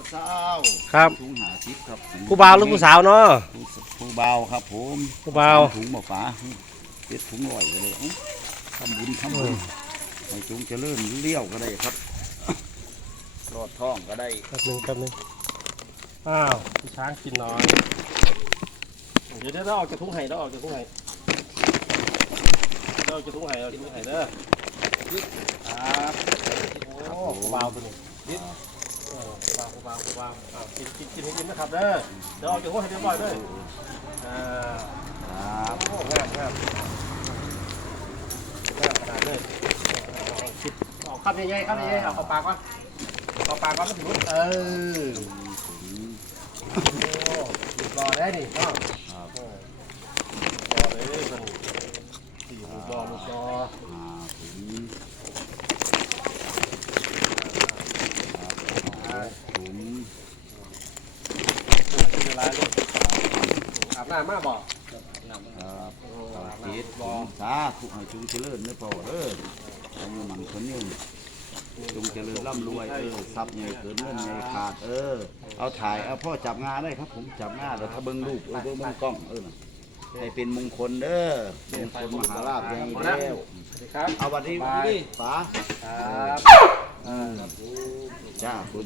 ละเศร้าครับ ถุงหาทิพครับผู้บ่าวหรือผู้สาวเนาะ ผู้ผู้บ่าวครับผมผู้บ่าวสมถุงบ่ป๋าเป็ดถุงลอยก็ได้เอ้าทำบุญทำบุญให้จุงเจริญเลี้ยวก็ได้ครับรอดท้องก็ได้แป๊บหนึงแป๊บหนึงอ้าวพี่ช้างกินหน่อยเดี๋ยวเดี๋ยวเราออกจากทุ่งไห่เราออกจากทุ่งไห่เราออกจากทุ่งไห่เราออกจากทุ่งไห่เด้อครับโอ้ผู้บ่าวตัวนี้เออผู้ บาวผู้บ่าวผู้บ่ากินกินกินให้กินนะครับเด้อเดี๋ยวออกจากทุ่งไห่เรียบร้อยเด้ออ่าครับโอ้งามงามงามขนาดเลยเอาคิดเอาคำใหญ่ๆคำใหญ่ๆเอาเข้าปากก่อนเข้าปากก่อนแล้วถึงรุ่นเออโอ้หยุดรอได้ดิเนาะครับเออรอเลยเพิ่นสี่หยุดรอหยุดรอหาถุงถุง กินเวลาลูก อาบน้ำมาบอก ครับโอ้สาอาบธิตน้ำรอสาธุให้จุงเจริญเด้อพ่อเด้ออายุมันคนยืนจงเจริญร่ำรวยเออทรัพย์ใหญ่เกินเงินใหญ่ขาดเออ เอาถ่ายเอาพ่อจับงานได้ครับ ผมจับงานเดี๋ยวถ้าเบิ่งรูปเออเบิ่งเบิ่งกล้องเออน่ะให้เป็นมงคลเด้อมงคลมหาลาภใหญ่แล้วสวัสดีครับ เอาวันนี้วันนี้ป๋าครับจ้าตัว